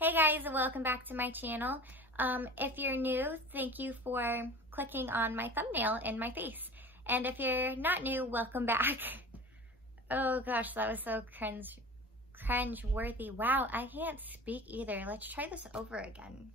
Hey guys, welcome back to my channel. If you're new, thank you for clicking on my thumbnail and my face. And if you're not new, welcome back. Oh gosh, that was so cringe-worthy. Wow, I can't speak either. Let's try this over again.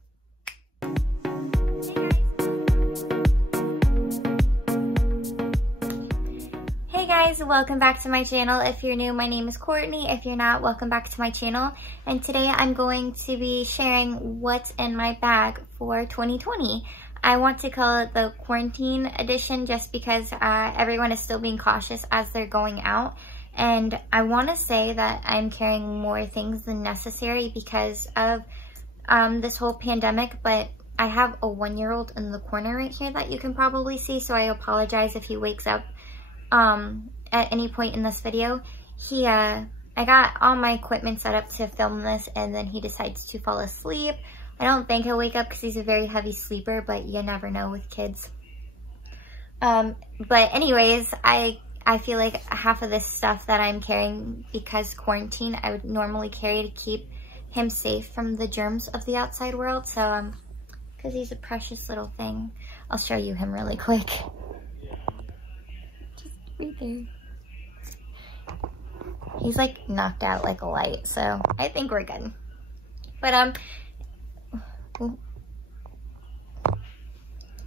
Hey guys, welcome back to my channel. If you're new, my name is Courtney. If you're not, welcome back to my channel. And today I'm going to be sharing what's in my bag for 2020. I want to call it the quarantine edition just because everyone is still being cautious as they're going out. And I want to say that I'm carrying more things than necessary because of this whole pandemic, but I have a 1-year-old in the corner right here that you can probably see, so I apologize if he wakes up at any point in this video. I got all my equipment set up to film this, and then he decides to fall asleep. I don't think he'll wake up because he's a very heavy sleeper, but you never know with kids. But anyways, I feel like half of this stuff that I'm carrying because quarantine, I would normally carry to keep him safe from the germs of the outside world. So, because he's a precious little thing. I'll show you him really quick. Right there. He's like knocked out like a light, so I think we're good. But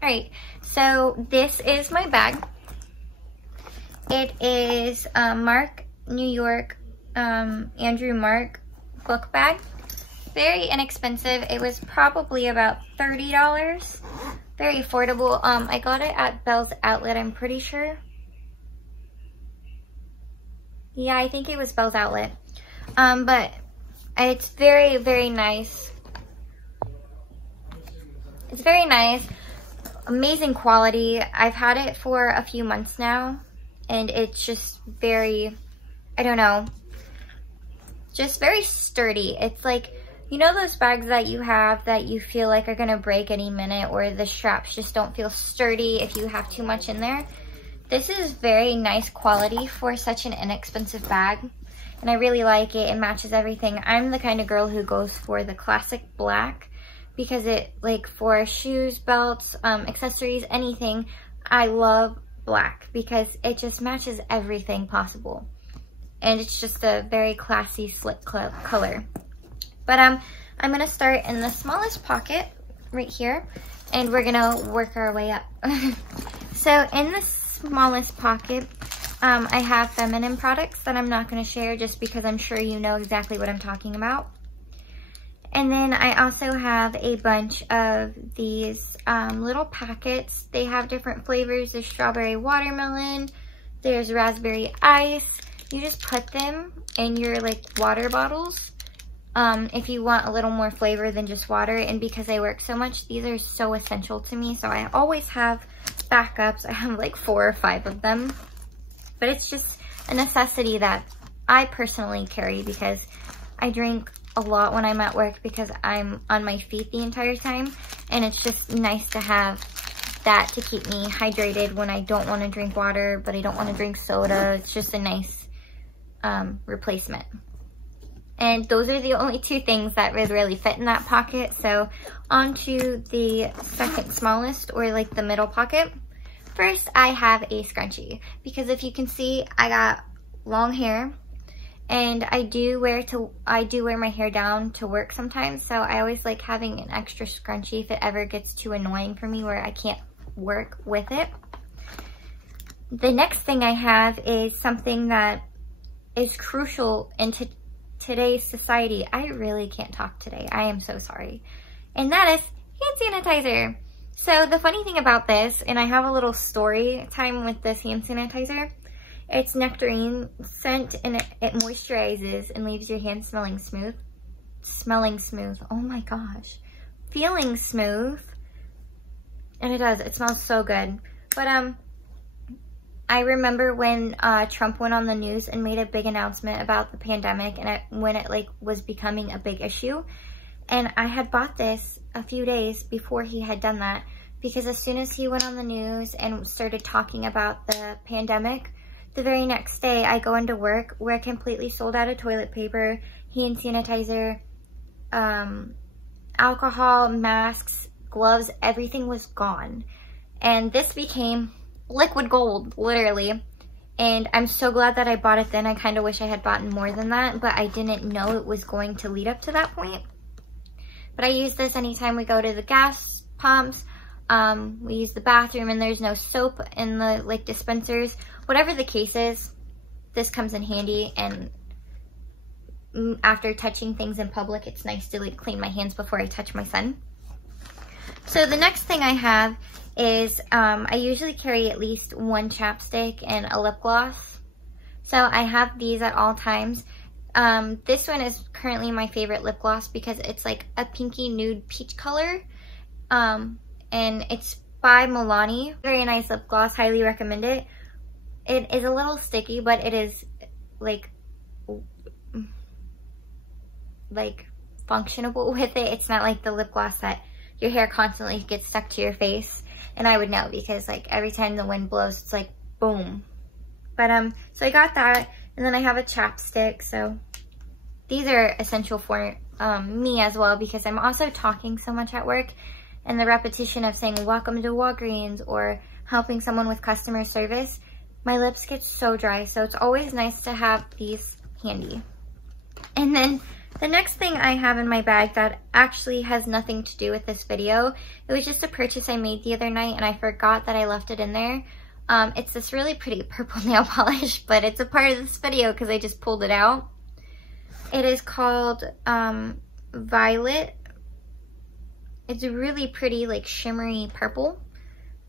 alright, so this is my bag. It is Mark New York Andrew Mark book bag. Very inexpensive. It was probably about $30. Very affordable. I got it at Bell's Outlet, I'm pretty sure. Yeah, I think it was Bell's Outlet. But it's very, very nice. It's very nice. Amazing quality. I've had it for a few months now. And it's just very, I don't know, just very sturdy. It's like, you know those bags that you have that you feel like are gonna break any minute, or the straps just don't feel sturdy if you have too much in there? This is very nice quality for such an inexpensive bag, and I really like it. It matches everything. I'm the kind of girl who goes for the classic black because it, like, for shoes, belts, accessories, anything, I love black because it just matches everything possible. And it's just a very classy, slick color. But I'm gonna start in the smallest pocket right here, and we're gonna work our way up. So in the smallest pocket, I have feminine products that I'm not going to share just because I'm sure you know exactly what I'm talking about. And then I also have a bunch of these little packets. They have different flavors. There's strawberry watermelon, there's raspberry ice. You just put them in your like water bottles if you want a little more flavor than just water. And because I work so much, these are so essential to me, so I always have backups. I have like 4 or 5 of them, but it's just a necessity that I personally carry because I drink a lot when I'm at work because I'm on my feet the entire time, and it's just nice to have that to keep me hydrated when I don't want to drink water, but I don't want to drink soda. It's just a nice replacement. And those are the only 2 things that would really fit in that pocket. So onto the second smallest, or like the middle pocket. First, I have a scrunchie because if you can see, I got long hair, and I do wear my hair down to work sometimes. So I always like having an extra scrunchie if it ever gets too annoying for me where I can't work with it. The next thing I have is something that is crucial in today's society. I really can't talk today. I am so sorry. And that is hand sanitizer. So the funny thing about this, and I have a little story time with this hand sanitizer, it's nectarine scent, and it moisturizes and leaves your hands smelling smooth. Oh my gosh. Feeling smooth. And it does. It smells so good. But I remember when Trump went on the news and made a big announcement about the pandemic, and when it like was becoming a big issue. And I had bought this a few days before he had done that, because as soon as he went on the news and started talking about the pandemic, the very next day I go into work, we're completely sold out of toilet paper, hand sanitizer, alcohol, masks, gloves, everything was gone. And this became liquid gold, literally. And I'm so glad that I bought it then. I kind of wish I had bought more than that, but I didn't know it was going to lead up to that point. But I use this anytime we go to the gas pumps. We use the bathroom and there's no soap in the like dispensers. Whatever the case is, this comes in handy. And after touching things in public, it's nice to like clean my hands before I touch my son. So the next thing I have is I usually carry at least one chapstick and a lip gloss. So I have these at all times. This one is currently my favorite lip gloss because it's like a pinky nude peach color. And it's by Milani. Very nice lip gloss, highly recommend it. It is a little sticky, but it is like functionable with it. It's not like the lip gloss that your hair constantly gets stuck to your face. And I would know because like every time the wind blows, it's like boom. But so I got that, and then I have a chapstick. So these are essential for me as well because I'm also talking so much at work, and the repetition of saying welcome to Walgreens or helping someone with customer service, my lips get so dry. So it's always nice to have these handy. And then the next thing I have in my bag that actually has nothing to do with this video, it was just a purchase I made the other night and I forgot that I left it in there. It's this really pretty purple nail polish, but it's a part of this video because I just pulled it out. It is called Violet. It's a really pretty like shimmery purple.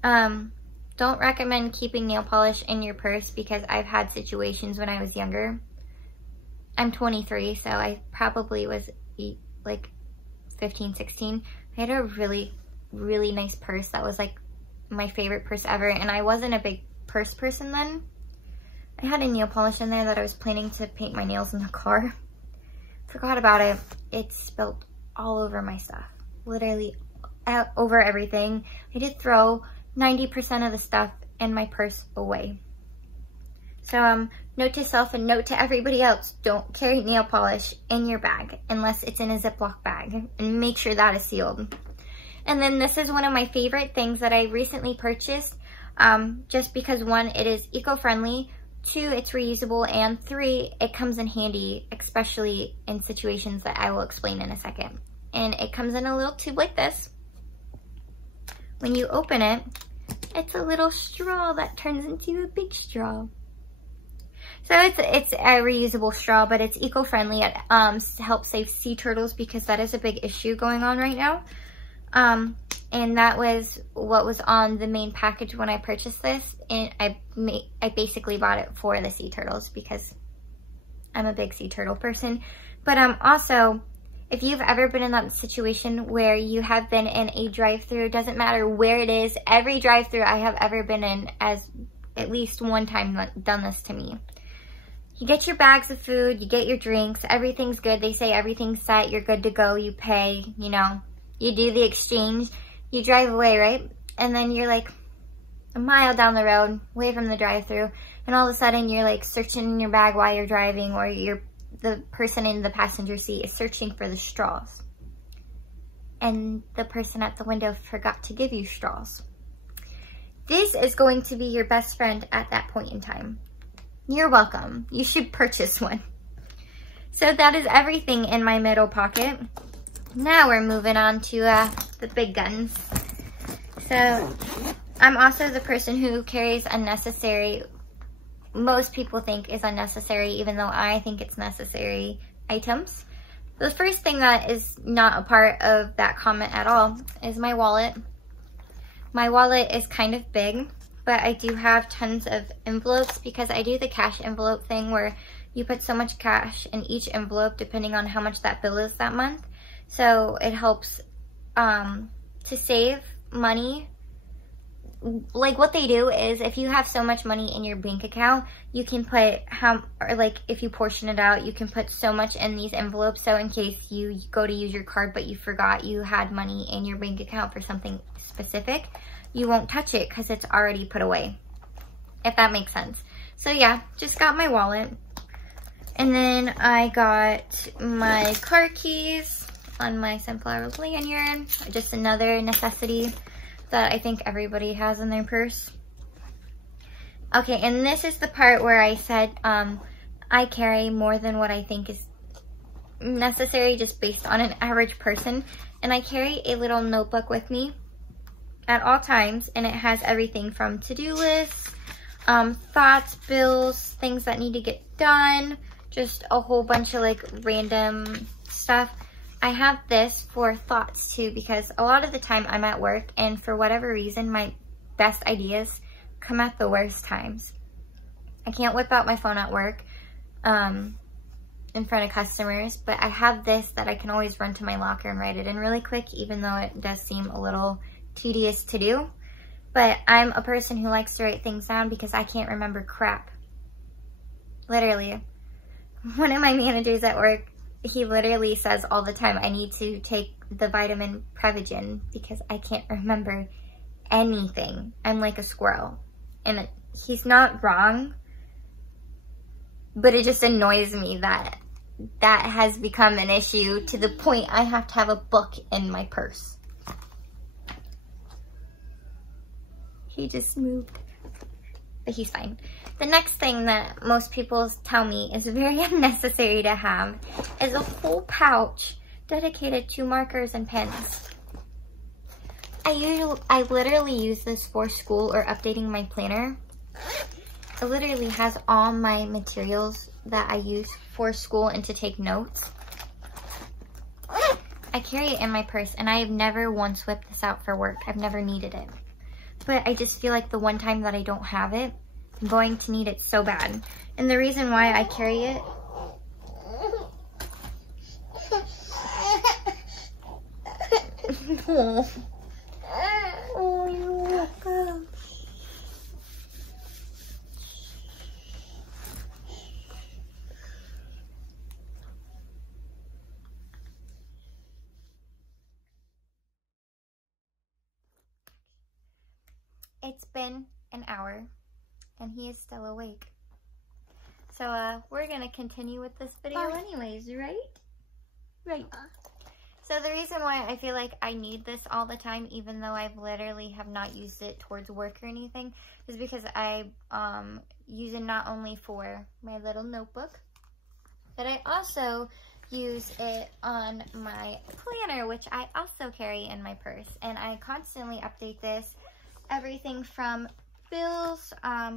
Don't recommend keeping nail polish in your purse because I've had situations when I was younger. I'm 23, so I probably was like 15, 16. I had a really, really nice purse that was like my favorite purse ever, and I wasn't a big purse person then. I had a nail polish in there that I was planning to paint my nails in the car. Forgot about it. It spilled all over my stuff. Literally over everything. I did throw 90% of the stuff in my purse away. So note to self and note to everybody else, don't carry nail polish in your bag unless it's in a Ziploc bag, and make sure that is sealed. And then this is one of my favorite things that I recently purchased, just because 1, it is eco-friendly, 2, it's reusable, and 3, it comes in handy, especially in situations that I will explain in a second. And it comes in a little tube like this. When you open it, it's a little straw that turns into a big straw. So it's a reusable straw, but it's eco-friendly. It helps save sea turtles because that is a big issue going on right now. And that was what was on the main package when I purchased this. And I basically bought it for the sea turtles because I'm a big sea turtle person. But also, if you've ever been in that situation where you have been in a drive-thru, doesn't matter where it is, every drive-thru I have ever been in has at least one time done this to me. You get your bags of food, you get your drinks, everything's good. They say everything's set, you're good to go, you pay, you know, you do the exchange, you drive away, right? And then you're like a mile down the road, away from the drive-thru, and all of a sudden you're like searching in your bag while you're driving, or the person in the passenger seat is searching for the straws. And the person at the window forgot to give you straws. This is going to be your best friend at that point in time. You're welcome. You should purchase one. So that is everything in my middle pocket. Now we're moving on to the big guns. So I'm also the person who carries unnecessary, most people think is unnecessary, even though I think it's necessary items. The first thing that is not a part of that comment at all is my wallet. My wallet is kind of big, but I do have tons of envelopes because I do the cash envelope thing where you put so much cash in each envelope depending on how much that bill is that month. So it helps to save money. Like what they do is if you have so much money in your bank account, you can put if you portion it out, you can put so much in these envelopes. So in case you go to use your card but you forgot you had money in your bank account for something specific, you won't touch it because it's already put away, if that makes sense. So yeah, just got my wallet. And then I got my car keys on my sunflower lanyard. Just another necessity that I think everybody has in their purse. Okay, and this is the part where I said I carry more than what I think is necessary just based on an average person. And I carry a little notebook with me at all times, and it has everything from to-do lists, thoughts, bills, things that need to get done, just a whole bunch of like random stuff. I have this for thoughts too, because a lot of the time I'm at work, and for whatever reason my best ideas come at the worst times. I can't whip out my phone at work in front of customers, but I have this that I can always run to my locker and write it in really quick, even though it does seem a little tedious to do. But I'm a person who likes to write things down because I can't remember crap. Literally. One of my managers at work, he literally says all the time, I need to take the vitamin Prevagen because I can't remember anything. I'm like a squirrel. And he's not wrong, but it just annoys me that that has become an issue to the point I have to have a book in my purse. He just moved, but he's fine. The next thing that most people tell me is very unnecessary to have is a whole pouch dedicated to markers and pens. I literally use this for school or updating my planner. It literally has all my materials that I use for school and to take notes. I carry it in my purse, and I have never once whipped this out for work. I've never needed it. But I just feel like the one time that I don't have it, I'm going to need it so bad. And the reason why I carry it oh, you're welcome. It's been an hour and he is still awake. So we're gonna continue with this video anyways, right? Right. So the reason why I feel like I need this all the time, even though I've literally have not used it towards work or anything, is because I use it not only for my little notebook, but I also use it on my planner, which I also carry in my purse. And I constantly update this. Everything from bills,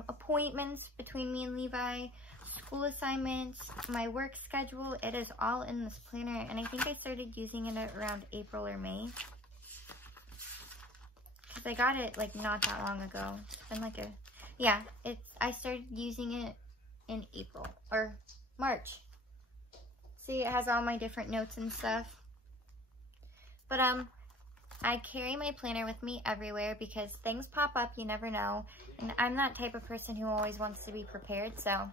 appointments between me and Levi, school assignments, my work schedule, it is all in this planner. And I think I started using it around April or May, because I got it like not that long ago. It's been like I started using it in April or March. See, it has all my different notes and stuff. But I carry my planner with me everywhere because things pop up, you never know. And I'm that type of person who always wants to be prepared, so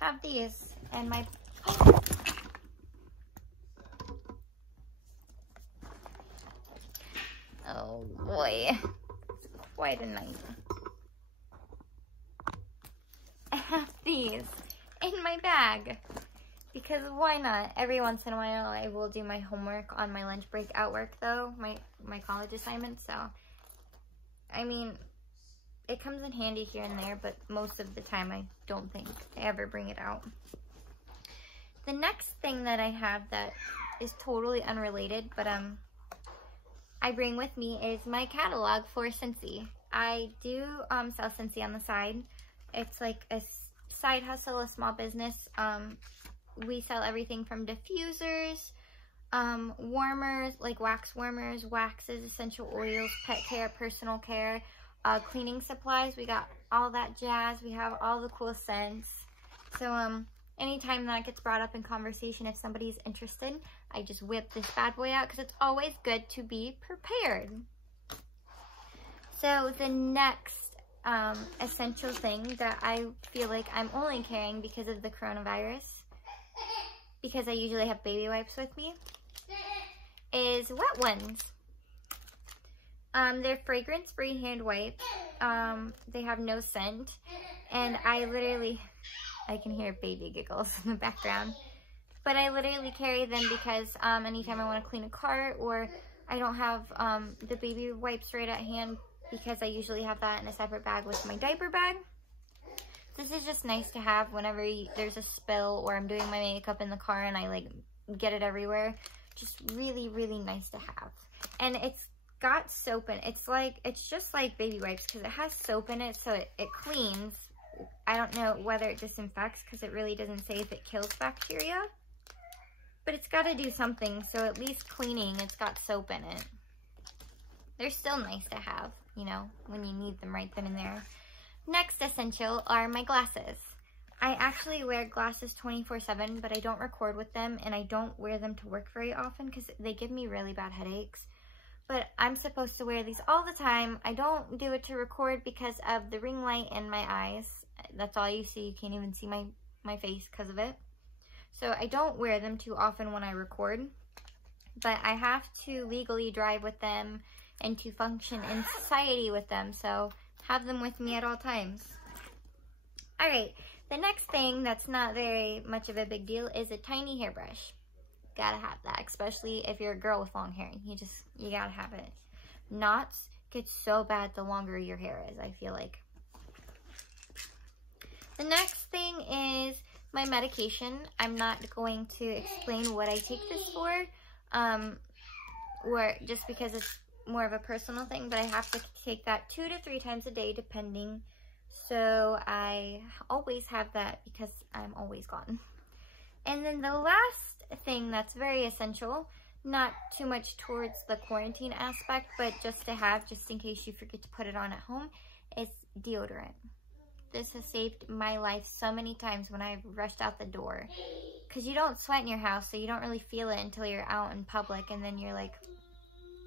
have these and my... Oh boy, quite a night. I have these in my bag. Because why not? Every once in a while I will do my homework on my lunch break at work though, my college assignments, so I mean, it comes in handy here and there, but most of the time I don't think I ever bring it out. The next thing that I have that is totally unrelated, but I bring with me is my catalog for Synthy. I do sell Synthy on the side. It's like a side hustle, a small business. We sell everything from diffusers, warmers, like wax warmers, waxes, essential oils, pet care, personal care, cleaning supplies. We got all that jazz. We have all the cool scents. So anytime that gets brought up in conversation, if somebody's interested, I just whip this bad boy out because it's always good to be prepared. So the next essential thing that I feel like I'm only carrying because of the coronavirus, because I usually have baby wipes with me, is wet ones. They're fragrance-free hand wipes. They have no scent, and I can hear baby giggles in the background. But I literally carry them because anytime I want to clean a car, or I don't have the baby wipes right at hand, because I usually have that in a separate bag with my diaper bag. This is just nice to have whenever there's a spill, or I'm doing my makeup in the car and I like get it everywhere. Just really, really nice to have. And it's got soap in it. It's just like baby wipes because it has soap in it, so it cleans. I don't know whether it disinfects because it really doesn't say if it kills bacteria. But it's got to do something, so at least cleaning, it's got soap in it. They're still nice to have, you know, when you need them right then and there. Next essential are my glasses. I actually wear glasses 24/7, but I don't record with them, and I don't wear them to work very often because they give me really bad headaches. But I'm supposed to wear these all the time. I don't do it to record because of the ring light in my eyes. That's all you see. You can't even see my face because of it. So I don't wear them too often when I record. But I have to legally drive with them and to function in society with them. So have them with me at all times. Alright, the next thing that's not very much of a big deal is a tiny hairbrush. Gotta have that, especially if you're a girl with long hair. You gotta have it. Knots get so bad the longer your hair is, I feel like. The next thing is my medication. I'm not going to explain what I take this for, or just because it's more of a personal thing, but I have to take that 2 to 3 times a day depending. So I always have that because I'm always gone. And then the last thing that's very essential, not too much towards the quarantine aspect, but just to have, just in case you forget to put it on at home, is deodorant. This has saved my life so many times when I've rushed out the door. Because you don't sweat in your house, so you don't really feel it until you're out in public, and then you're like,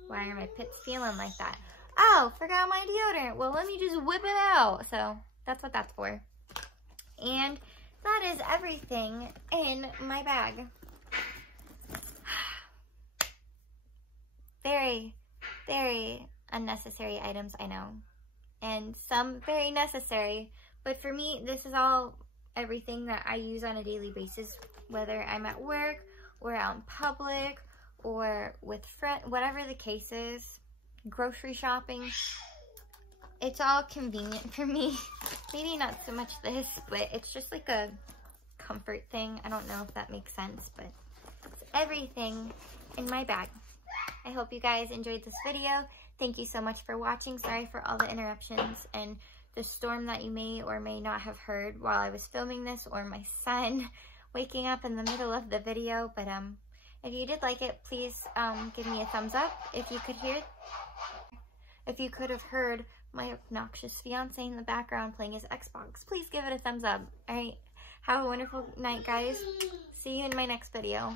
why are my pits feeling like that? Oh, forgot my deodorant. Well, let me just whip it out. So that's what that's for. And that is everything in my bag. Very, very unnecessary items, I know. And some very necessary. But for me, this is all everything that I use on a daily basis. Whether I'm at work, or out in public, or with friends, whatever the case is. Grocery shopping. It's all convenient for me. Maybe not so much this, but it's just like a comfort thing. I don't know if that makes sense, but it's everything in my bag. I hope you guys enjoyed this video. Thank you so much for watching. Sorry for all the interruptions and the storm that you may or may not have heard while I was filming this, or my son waking up in the middle of the video. But if you did like it, please give me a thumbs up. If you could have heard my obnoxious fiance in the background playing his Xbox, please give it a thumbs up. All right, have a wonderful night, guys. See you in my next video.